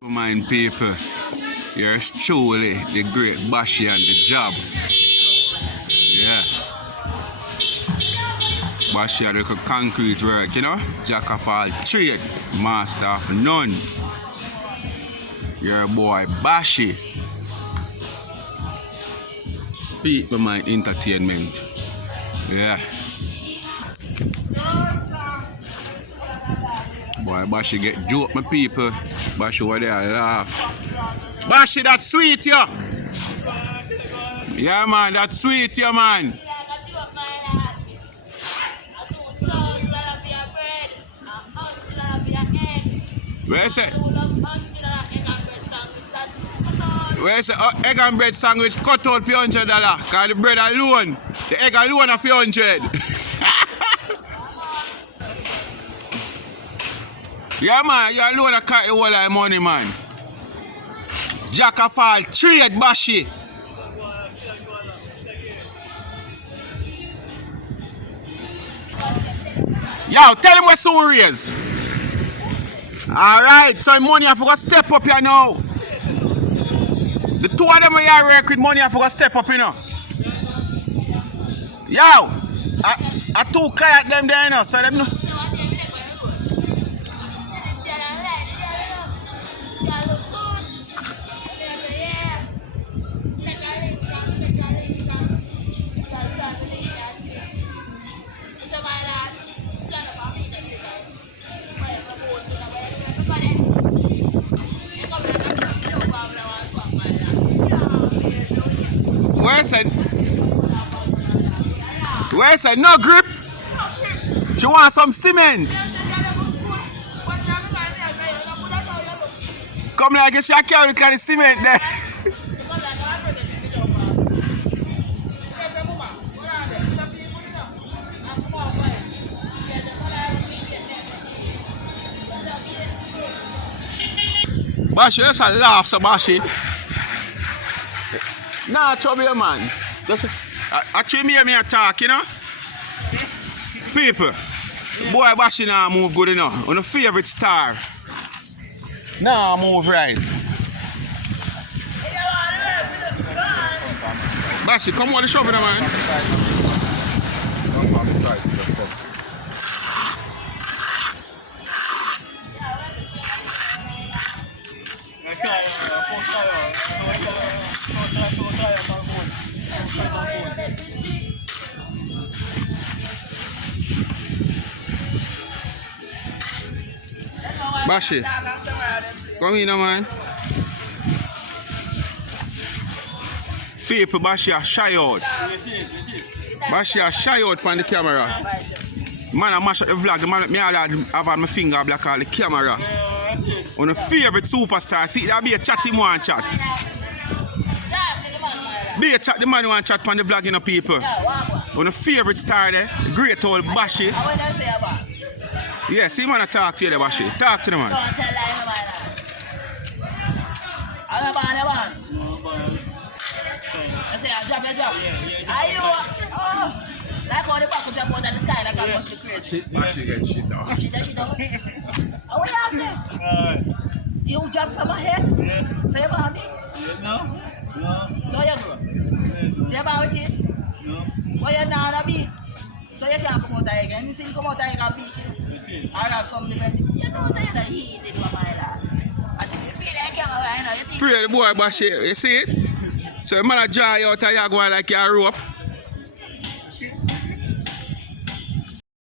Mind people, yours truly the great Bashy and the job. Yeah. Bashy had a concrete work, you know? Jack of all trade, master of none. Your boy Bashy. Speak my mind entertainment. Yeah. Boy, Bashy get joke, my people. Bashy over there laugh. Bashy, that's sweet, yo. Yeah, man, that's sweet, yo, man. Where's it? Where's the egg and bread sandwich cut out for $100? Because the bread alone, the egg alone are for 100. Yeah, man, you alone a cut the whole of money, man. Jack of all trade, Bashy. Yo, tell him what's soon raise. Alright, so money I forgot step up here now. The two of them here work with money I forgot step up, you know. Yo, I two client them there, you know, so them know. Where's it? No grip? She wants some cement. Come like she carry the cement there. Bashy, just a laugh, so Bashy. Nah, trouble, man. Just actually me talk, you know. People, boy Bashy now move good enough. On the favorite star. Nah, move right. Bashy, come on the shovel, man. Bashy, come in, man. People, Bashy are shy out. Bashy are shy out on the camera. Man, I mash up the vlog. The man, me all have on my finger black all the camera. On the favorite superstar. See, that be a chatty man chat. Be a chat, the man want chat on the vlog, you know, people. On the favorite star there, the great old Bashy. Yeah, see man I talk to you there, Bashy. Talk to the man. Like all the back of the boat and the sky, like I must be crazy. Bashy get shit now. Shit down. Oh, what you say? You jump from my head? Yeah. Say about me? No. So you go? Say about it? No. What you now on a beat? So you can't come out there again. You think come out there and beat you? I have some different. You know what I'm saying? Heat it, my lad. I think you feel like camera, you know. Free the boy Bashy, you see it? So the man a dry out and you go like you a rope.